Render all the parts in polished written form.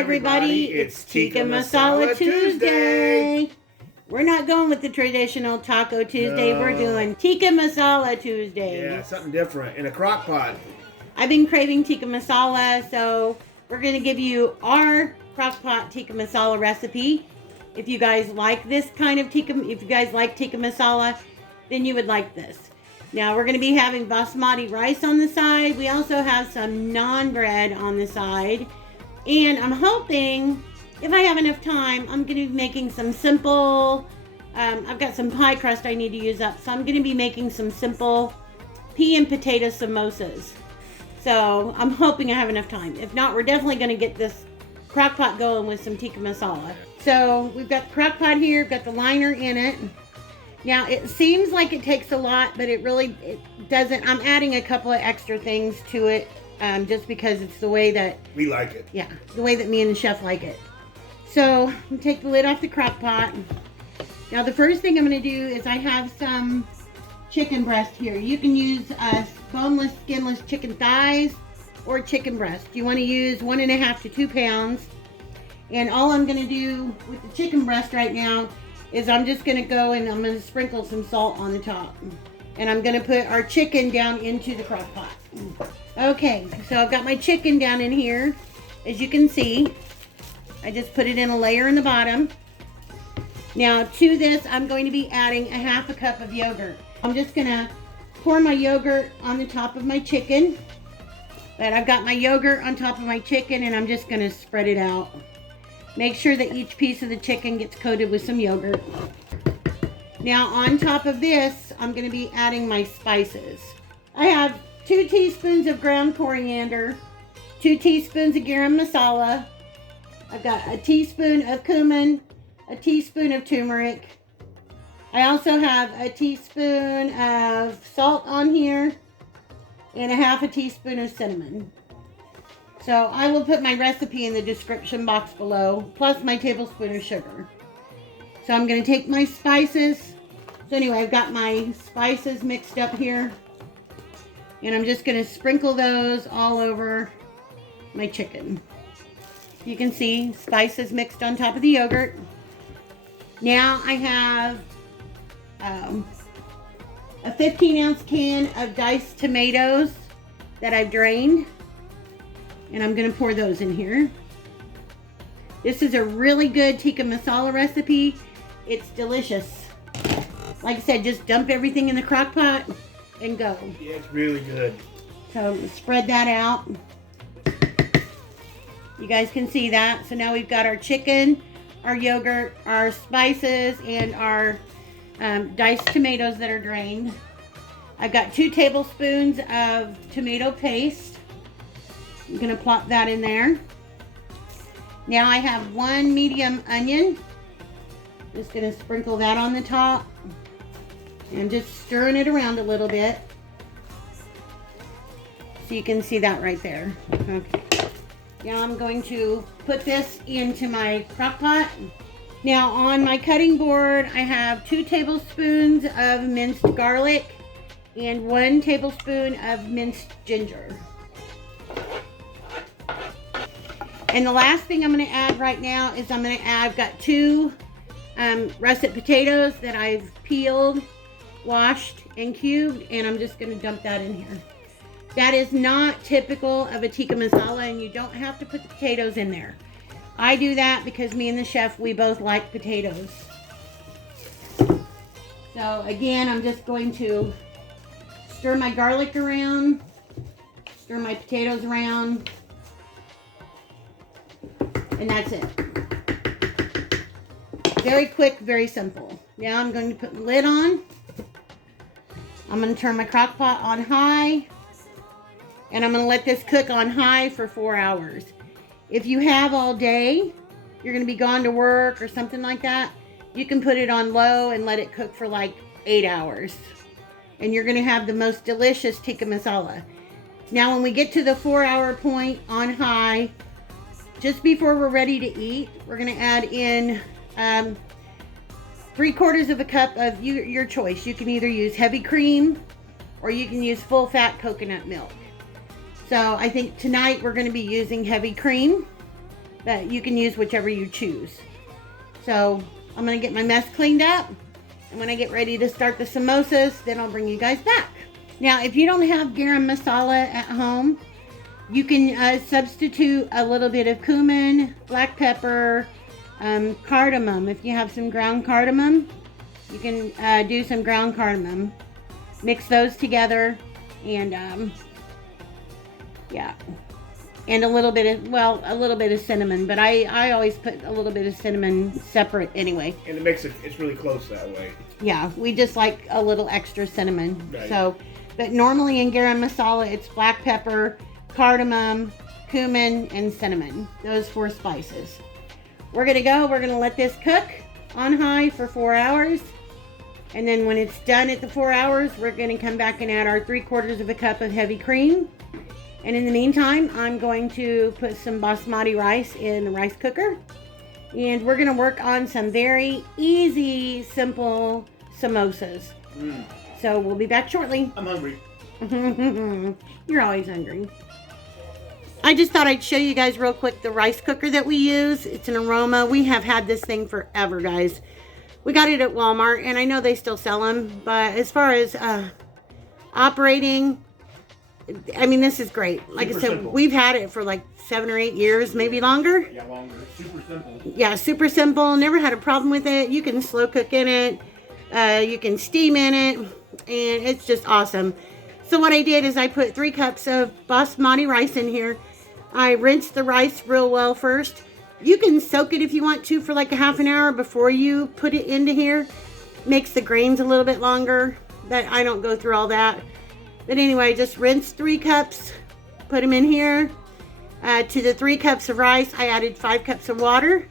everybody, it's Tikka Masala Tuesday. We're not going with the traditional Taco Tuesday. No. We're doing Tikka Masala Tuesday. Yeah, something different in a crock pot. I've been craving Tikka Masala, so we're going to give you our crock pot Tikka Masala recipe. If you guys like this kind of if you guys like Tikka Masala, then you would like this. Now we're going to be having basmati rice on the side. We also have some naan bread on the side. And I'm hoping, if I have enough time, I'm going to be making some simple, I've got some pie crust I need to use up. So I'm going to be making some simple pea and potato samosas. So I'm hoping I have enough time. If not, we're definitely going to get this crock pot going with some tikka masala. So we've got the crock pot here, got the liner in it. Now it seems like it takes a lot, but it doesn't. I'm adding a couple of extra things to it, just because it's the way that we like it. Yeah, the way that me and the chef like it. So I'm gonna take the lid off the crock pot. Now the first thing I'm gonna do is I have some chicken breast here. You can use boneless, skinless chicken thighs or chicken breast. You want to use 1.5 to 2 pounds. And all I'm gonna do with the chicken breast right now is I'm just gonna go and I'm gonna sprinkle some salt on the top. And I'm gonna put our chicken down into the crock pot. Okay, so I've got my chicken down in here. As you can see, I just put it in a layer in the bottom. Now to this, I'm going to be adding 1/2 cup of yogurt. I'm just gonna pour my yogurt on the top of my chicken. But I've got my yogurt on top of my chicken and I'm just gonna spread it out. Make sure that each piece of the chicken gets coated with some yogurt. Now on top of this, I'm going to be adding my spices. I have 2 teaspoons of ground coriander, 2 teaspoons of garam masala. I've got a teaspoon of cumin, a teaspoon of turmeric. I also have a teaspoon of salt on here and 1/2 teaspoon of cinnamon. So I will put my recipe in the description box below, plus my tablespoon of sugar. So I'm going to take my spices. So anyway, I've got my spices mixed up here. And I'm just going to sprinkle those all over my chicken. You can see spices mixed on top of the yogurt. Now I have a 15-ounce can of diced tomatoes that I've drained. And I'm going to pour those in here. This is a really good tikka masala recipe. It's delicious. Like I said, just dump everything in the crock pot and go. Yeah, it's really good. So spread that out. You guys can see that. So now we've got our chicken, our yogurt, our spices, and our diced tomatoes that are drained. I've got 2 tablespoons of tomato paste. I'm going to plop that in there. Now I have 1 medium onion. Just going to sprinkle that on the top. And just stirring it around a little bit. So you can see that right there. Okay. Now I'm going to put this into my crock pot. Now on my cutting board, I have 2 tablespoons of minced garlic and 1 tablespoon of minced ginger. And the last thing I'm going to add right now is I've got 2 russet potatoes that I've peeled, washed, and cubed, and I'm just going to dump that in here. That is not typical of a tikka masala, and you don't have to put the potatoes in there. I do that because me and the chef, we both like potatoes. So again, I'm just going to stir my garlic around, stir my potatoes around, and that's it. Very quick, very simple. Now I'm going to put the lid on. I'm going to turn my crock pot on high. And I'm going to let this cook on high for 4 hours. If you have all day, you're going to be gone to work or something like that, you can put it on low and let it cook for like 8 hours. And you're going to have the most delicious tikka masala. Now when we get to the 4-hour point on high, just before we're ready to eat, we're going to add in 3/4 cup of your choice. You can either use heavy cream or you can use full fat coconut milk. So I think tonight we're going to be using heavy cream. but you can use whichever you choose. So I'm gonna get my mess cleaned up, and when I get ready to start the samosas, then I'll bring you guys back. Now, if you don't have garam masala at home, you can substitute a little bit of cumin, black pepper, cardamom. If you have some ground cardamom, you can do some ground cardamom. Mix those together, and yeah, and a little bit of cinnamon. But I always put a little bit of cinnamon separate anyway. And it makes it's really close that way. Yeah, we just like a little extra cinnamon. Right. So, but normally in garam masala, it's black pepper, cardamom, cumin, and cinnamon. Those 4 spices. We're gonna let this cook on high for 4 hours. And then when it's done at the 4 hours, we're gonna come back and add our 3/4 of a cup of heavy cream. And in the meantime, I'm going to put some basmati rice in the rice cooker. And we're gonna work on some very easy, simple samosas. So we'll be back shortly. I'm hungry. You're always hungry. I just thought I'd show you guys real quick the rice cooker that we use. It's an Aroma. We have had this thing forever, guys. We got it at Walmart, and I know they still sell them, but as far as operating, I mean, this is great. Like I said, we've had it for like 7 or 8 years, maybe longer. Yeah, longer. Super simple. Yeah, super simple. Never had a problem with it. You can slow cook in it. You can steam in it, and it's just awesome. So what I did is I put 3 cups of basmati rice in here. I rinsed the rice real well first. You can soak it if you want to for like a half an hour before you put it into here. Makes the grains a little bit longer, but I don't go through all that. But anyway, just rinse 3 cups, put them in here. To the 3 cups of rice, I added 5 cups of water,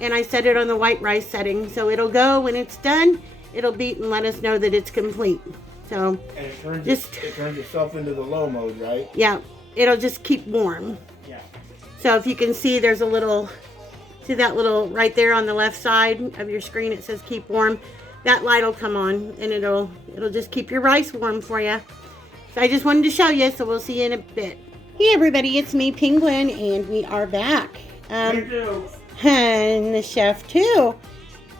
and I set it on the white rice setting. So it'll go, when it's done, it'll beep and let us know that it's complete. So And it turns itself into the low mode, right? Yeah, it'll just keep warm. Yeah. So if you can see, there's a little, see that little right there on the left side of your screen, it says keep warm. That light will come on, and it'll just keep your rice warm for you. So I just wanted to show you, so we'll see you in a bit. Hey everybody, it's me, Penguin, and we are back. Me too. And the chef too.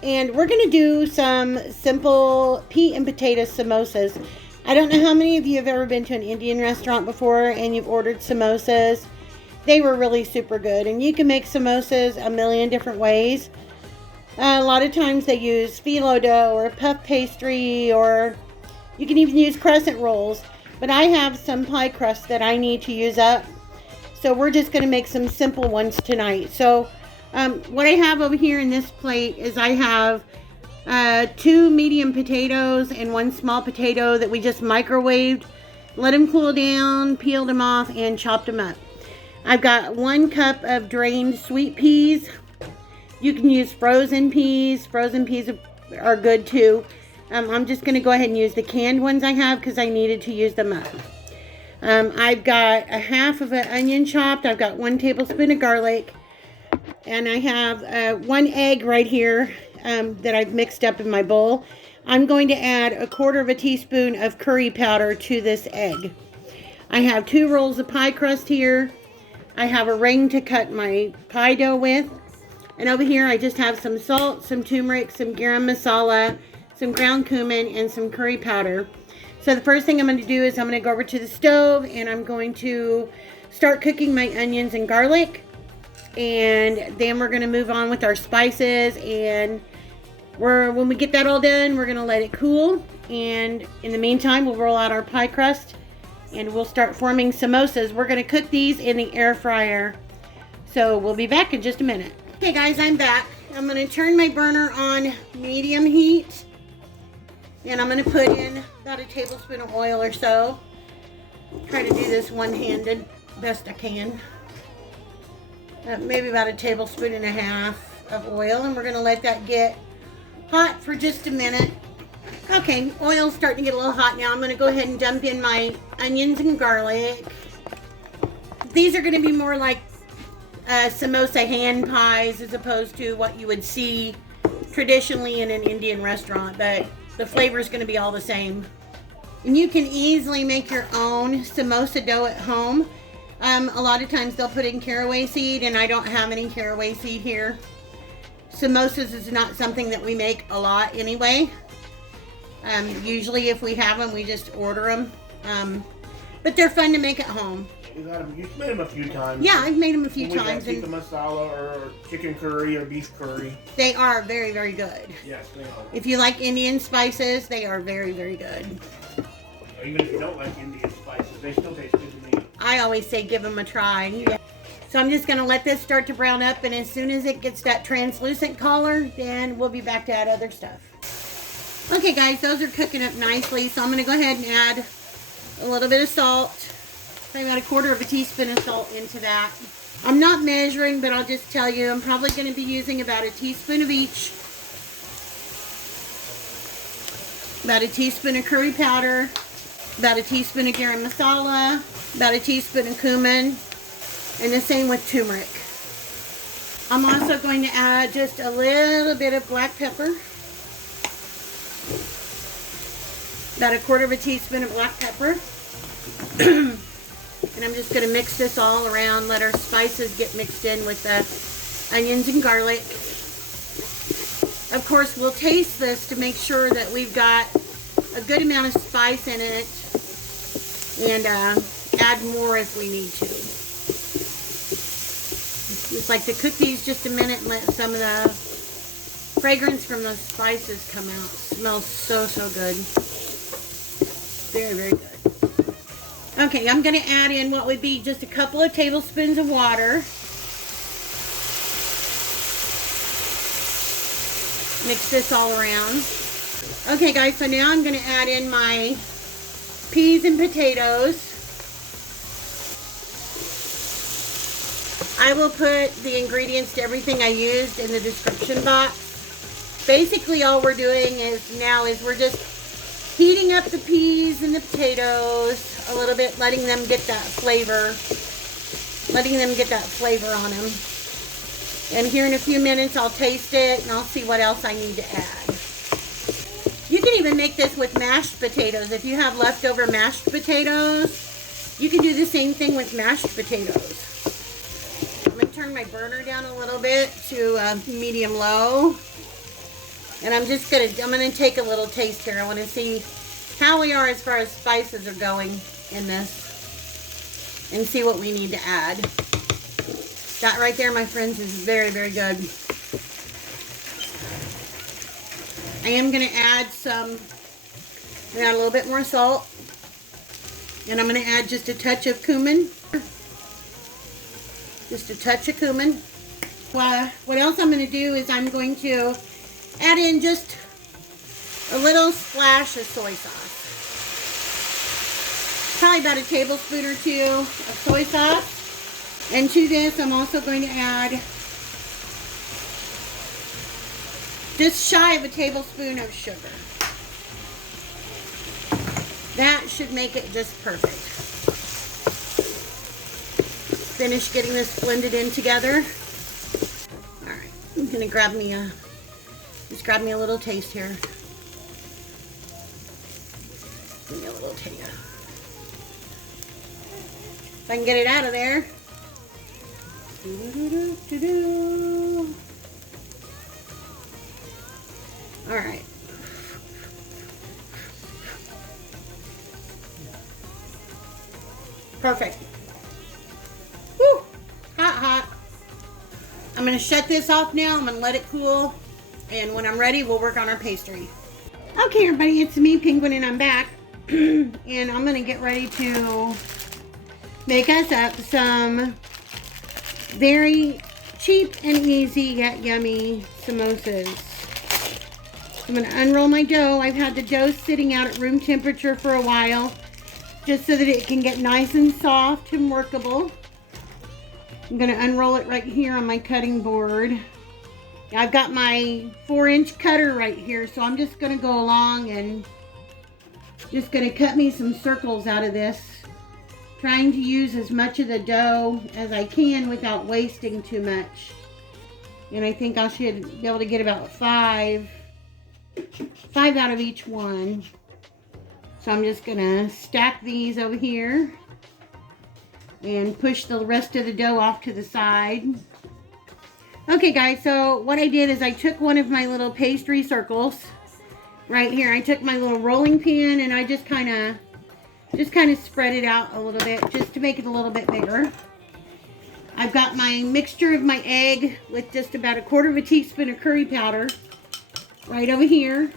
And we're gonna do some simple pea and potato samosas. I don't know how many of you have ever been to an Indian restaurant before and you've ordered samosas. They were really super good, and you can make samosas a million different ways. A lot of times they use phyllo dough or puff pastry, or you can even use crescent rolls. But I have some pie crust that I need to use up, so we're just going to make some simple ones tonight. So what I have over here in this plate is I have 2 medium potatoes and 1 small potato that we just microwaved. Let them cool down, peeled them off, and chopped them up. I've got 1 cup of drained sweet peas. You can use frozen peas. Frozen peas are good too. I'm just going to go ahead and use the canned ones I have because I needed to use them up. I've got a half of an onion chopped. I've got 1 tablespoon of garlic. And I have 1 egg right here that I've mixed up in my bowl. I'm going to add 1/4 teaspoon of curry powder to this egg. I have 2 rolls of pie crust here. I have a ring to cut my pie dough with. And over here I just have some salt, some turmeric, some garam masala, some ground cumin, and some curry powder. So the first thing I'm going to do is I'm going to go over to the stove, and I'm going to start cooking my onions and garlic. And then we're going to move on with our spices, and when we get that all done, we're going to let it cool. And in the meantime, we'll roll out our pie crust, and we'll start forming samosas. We're going to cook these in the air fryer. So we'll be back in just a minute. Okay guys, I'm back. I'm going to turn my burner on medium heat. And I'm going to put in about a tablespoon of oil or so. Try to do this one-handed best I can. Maybe about a tablespoon and a half of oil. And we're going to let that get hot for just a minute. Okay, oil's starting to get a little hot now. I'm going to go ahead and dump in my onions and garlic. These are going to be more like samosa hand pies as opposed to what you would see traditionally in an Indian restaurant. But the flavor is going to be all the same. And you can easily make your own samosa dough at home. A lot of times they'll put in caraway seed, and I don't have any caraway seed here. Samosas is not something that we make a lot anyway. Usually if we have them, we just order them. But they're fun to make at home. You've made them a few times. Yeah, I've made them a few times. Tikka Masala or chicken curry or beef curry. They are very, very good. Yes, they are. If you like Indian spices, they are very, very good. Even if you don't like Indian spices, they still taste good to me. I always say give them a try. Yeah. So I'm just going to let this start to brown up, and as soon as it gets that translucent color, then we'll be back to add other stuff. Okay guys, those are cooking up nicely, so I'm going to go ahead and add a little bit of salt. Probably about 1/4 teaspoon of salt into that. I'm not measuring, but I'll just tell you, I'm probably going to be using about a teaspoon of each. About a teaspoon of curry powder, about a teaspoon of garam masala, about a teaspoon of cumin, and the same with turmeric. I'm also going to add just a little bit of black pepper. About a 1/4 teaspoon of black pepper. And I'm just going to mix this all around, let our spices get mixed in with the onions and garlic. Of course, we'll taste this to make sure that we've got a good amount of spice in it, and add more if we need to. Just like to cook these just a minute and let some of the fragrance from those spices come out. It smells so, so good. Very, very good. Okay, I'm going to add in what would be just a couple of tablespoons of water. Mix this all around. Okay guys, so now I'm going to add in my peas and potatoes. I will put the ingredients to everything I used in the description box. Basically all we're doing now is we're just heating up the peas and the potatoes a little bit, letting them get that flavor on them. And here in a few minutes I'll taste it and I'll see what else I need to add. You can even make this with mashed potatoes. If you have leftover mashed potatoes, you can do the same thing with mashed potatoes. I'm going to turn my burner down a little bit to medium low. And I'm going to take a little taste here. I want to see how we are as far as spices are going in this, and see what we need to add. That right there, my friends, is very, very good. I am going to add a little bit more salt, and I'm going to add just a touch of cumin. Just a touch of cumin. Well, what else I'm going to do is I'm going to add in just a little splash of soy sauce. Probably about a tablespoon or 2 of soy sauce. And to this, I'm also going to add just shy of a tablespoon of sugar. That should make it just perfect. Finish getting this blended in together. Alright, I'm going to grab me a little taste here. Give me a little taste. If I can get it out of there. Alright. Perfect. Woo! Hot, hot. I'm going to shut this off now. I'm going to let it cool. And when I'm ready, we'll work on our pastry. Okay, everybody, it's me, Penguin, and I'm back. And I'm going to get ready to make us up some very cheap and easy yet yummy samosas. I'm going to unroll my dough. I've had the dough sitting out at room temperature for a while, just so that it can get nice and soft and workable. I'm going to unroll it right here on my cutting board. I've got my 4-inch cutter right here, so I'm just going to go along and just going to cut me some circles out of this, trying to use as much of the dough as I can without wasting too much. And I think I should be able to get about 5 out of each one. So I'm just going to stack these over here. and push the rest of the dough off to the side. Okay guys, so what I did is I took one of my little pastry circles right here. I took my little rolling pin and I just kind of spread it out a little bit just to make it a little bit bigger. I've got my mixture of my egg with just about 1/4 teaspoon of curry powder right over here.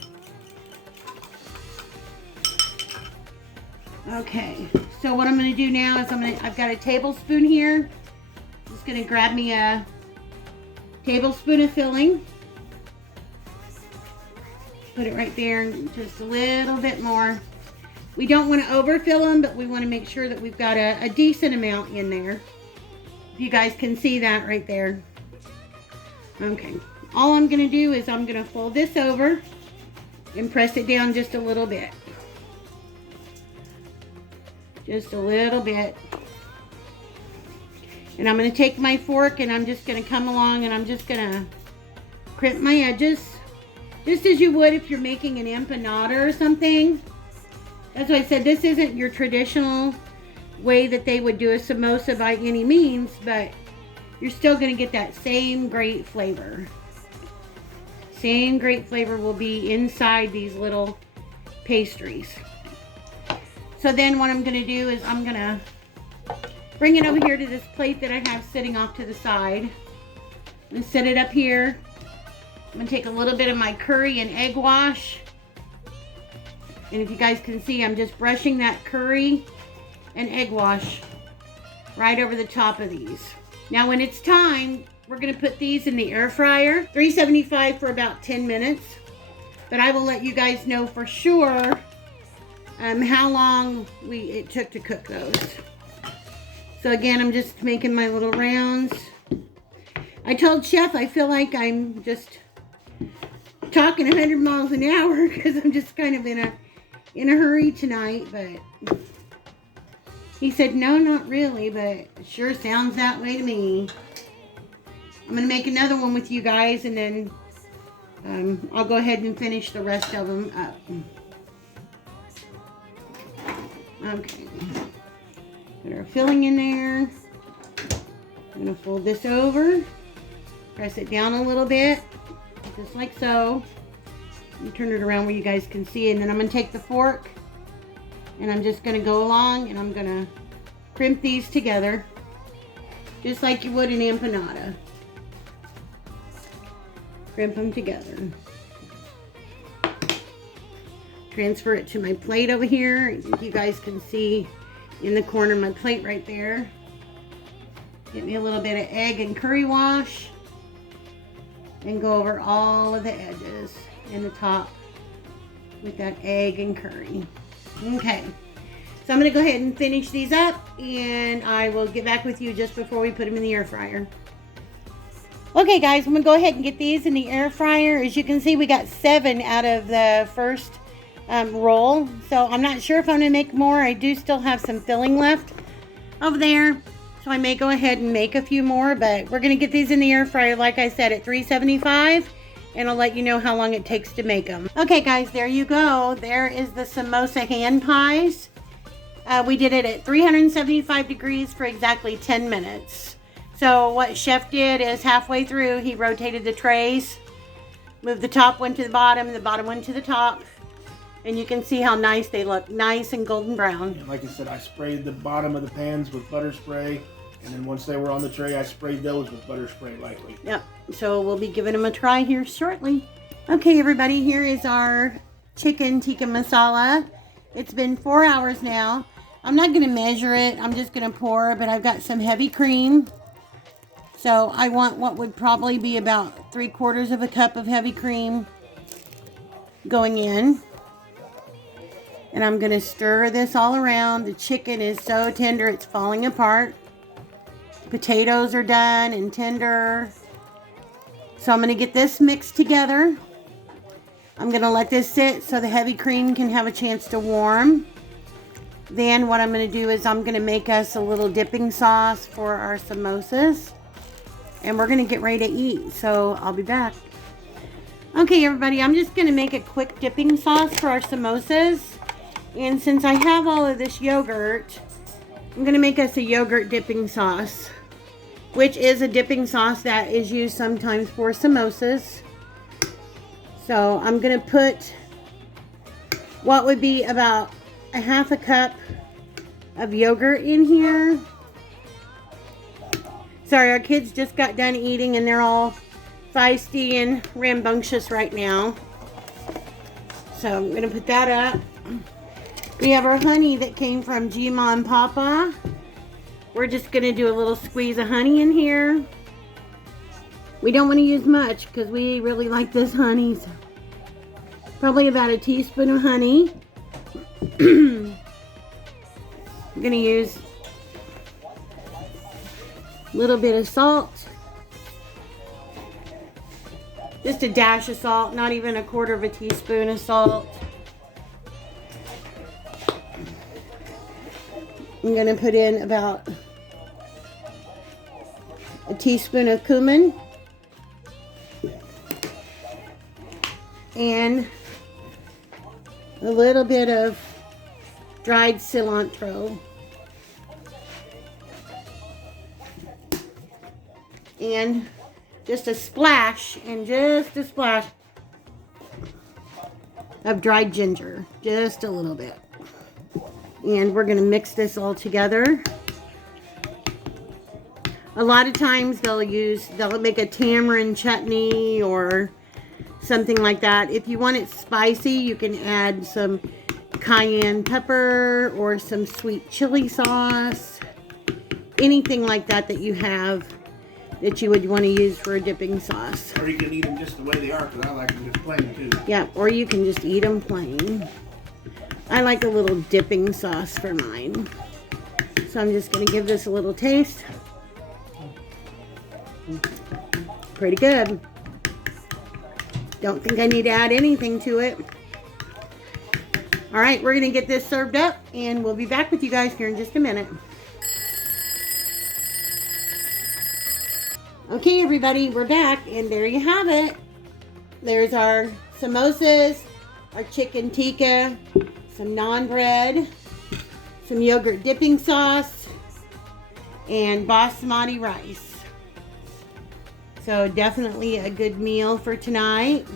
Okay, so what I'm going to do now is I've got a tablespoon here. I'm just going to grab me a tablespoon of filling. Put it right there, and just a little bit more. We don't want to overfill them, but we want to make sure that we've got a decent amount in there. If you guys can see that right there. Okay, all I'm going to do is I'm going to fold this over and press it down just a little bit. Just a little bit. And I'm going to take my fork and I'm just going to come along and I'm just going to crimp my edges. Just as you would if you're making an empanada or something. That's why I said this isn't your traditional way that they would do a samosa by any means, but you're still going to get that same great flavor. Same great flavor will be inside these little pastries. So then what I'm going to do is I'm going to bring it over here to this plate that I have sitting off to the side. And set it up here. I'm going to take a little bit of my curry and egg wash. And if you guys can see, I'm just brushing that curry and egg wash right over the top of these. Now when it's time, we're going to put these in the air fryer, 375 for about 10 minutes. But I will let you guys know for sure how long it took to cook those. So again, I'm just making my little rounds. I told Chef I feel like I'm just talking 100 miles an hour because I'm just kind of in a hurry tonight, but he said no, not really, but it sure sounds that way to me. I'm gonna make another one with you guys, and then I'll go ahead and finish the rest of them up. Okay, put our filling in there. I'm gonna fold this over, press it down a little bit, just like so. And turn it around where you guys can see it. And then I'm gonna take the fork and I'm just gonna go along and I'm gonna crimp these together, just like you would an empanada. Crimp them together. Transfer it to my plate over here. You guys can see in the corner of my plate right there. Get me a little bit of egg and curry wash and go over all of the edges and the top with that egg and curry. Okay, so I'm going to go ahead and finish these up, and I will get back with you just before we put them in the air fryer. Okay guys, I'm going to go ahead and get these in the air fryer. As you can see, we got 7 out of the first roll, so I'm not sure if I'm going to make more. I do still have some filling left over there, so I may go ahead and make a few more, but we're going to get these in the air fryer, like I said, at 375, and I'll let you know how long it takes to make them. Okay guys, there you go. There is the samosa hand pies. We did it at 375 degrees for exactly 10 minutes. So what Chef did is halfway through, he rotated the trays, moved the top one to the bottom one to the top, and you can see how nice they look, nice and golden brown. And like I said, I sprayed the bottom of the pans with butter spray, and then once they were on the tray, I sprayed those with butter spray lightly. Yep, so we'll be giving them a try here shortly. Okay everybody, here is our chicken tikka masala. It's been 4 hours now. I'm not going to measure it, I'm just going to pour, but I've got some heavy cream. So I want what would probably be about 3/4 of a cup of heavy cream going in. And I'm going to stir this all around. The chicken is so tender, it's falling apart. Potatoes are done and tender. So I'm going to get this mixed together. I'm going to let this sit so the heavy cream can have a chance to warm. Then what I'm going to do is I'm going to make us a little dipping sauce for our samosas. And we're going to get ready to eat. So I'll be back. Okay everybody, I'm just going to make a quick dipping sauce for our samosas. And since I have all of this yogurt, I'm going to make us a yogurt dipping sauce, which is a dipping sauce that is used sometimes for samosas. So I'm going to put what would be about a half a cup of yogurt in here. Sorry, our kids just got done eating and they're all feisty and rambunctious right now. So I'm going to put that up. We have our honey that came from Gma and Papa. We're just going to do a little squeeze of honey in here. We don't want to use much because we really like this honey. So probably about a teaspoon of honey. I'm going to use a little bit of salt. Just a dash of salt, not even a quarter of a teaspoon of salt. I'm going to put in about a teaspoon of cumin and a little bit of dried cilantro. And just a splash of dried ginger, just a little bit. And we're going to mix this all together. A lot of times they'll make a tamarind chutney or something like that. If you want it spicy, you can add some cayenne pepper or some sweet chili sauce. Anything like that that you have that you would want to use for a dipping sauce. Or you can eat them just the way they are, because I like them just plain too. Yeah, or you can just eat them plain. I like a little dipping sauce for mine. So I'm just going to give this a little taste. Pretty good. Don't think I need to add anything to it. All right, we're going to get this served up, and we'll be back with you guys here in just a minute. Okay, everybody, we're back, and there you have it. There's our samosas, our chicken tikka, some naan bread, some yogurt dipping sauce, and basmati rice. So definitely a good meal for tonight.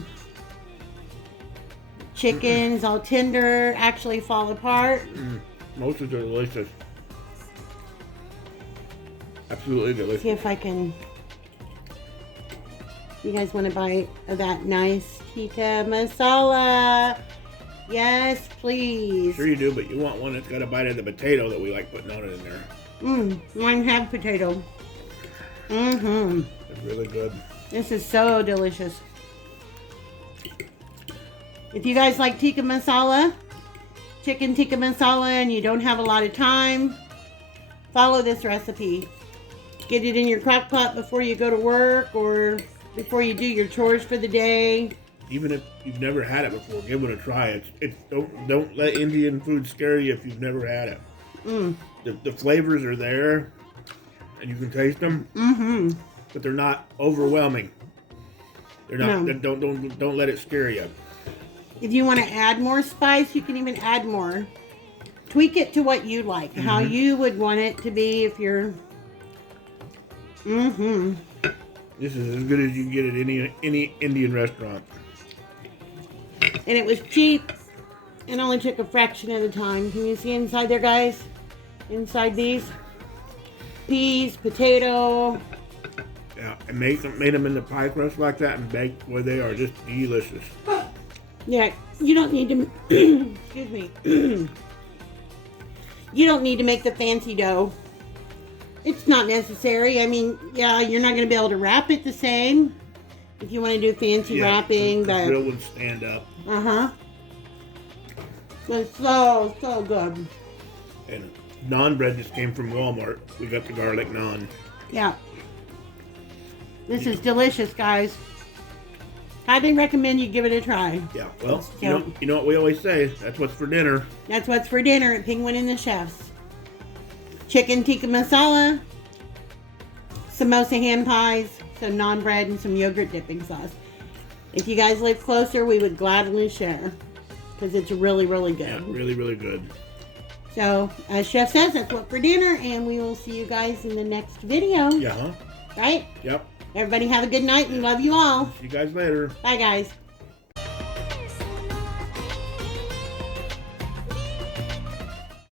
Chicken is all tender, actually fall apart. Most of them are delicious. Absolutely delicious. See if I can... You guys want a bite of that nice Tikka Masala? Yes, please. Sure you do, but you want one that's got a bite of the potato that we like putting on it in there. Mine have potato. It's really good. This is so delicious. If you guys like Tikka Masala, chicken Tikka Masala, and you don't have a lot of time, follow this recipe. Get it in your crock pot before you go to work or before you do your chores for the day. Even if you've never had it before, give it a try. Don't let Indian food scare you if you've never had it. The flavors are there, and you can taste them. But they're not overwhelming. They're not. No. Don't let it scare you. If you want to add more spice, you can even add more. Tweak it to what you like, how you would want it to be if you're. This is as good as you can get at any Indian restaurant. And it was cheap and only took a fraction of the time. Can you see inside there, guys? Inside these peas, potato. Yeah, and made them in the pie crust like that and baked. Boy, they are just delicious. Yeah, you don't need to. Excuse me. You don't need to make the fancy dough. It's not necessary. I mean, yeah, you're not going to be able to wrap it the same if you want to do fancy wrapping. The grill would stand up. It's so good. And naan bread just came from Walmart. We got the garlic naan. Yeah. This is delicious, guys. Highly recommend you give it a try. Yeah, well, you know what we always say. That's what's for dinner. That's what's for dinner at Penguin and the Chefs. Chicken tikka masala, samosa hand pies, some naan bread, and some yogurt dipping sauce. If you guys live closer, we would gladly share because it's really, really good. Yeah, really, really good. So, as Chef says, that's what for dinner, and we will see you guys in the next video. Yeah. Right? Yep. Everybody have a good night. We love you all. See you guys later. Bye, guys.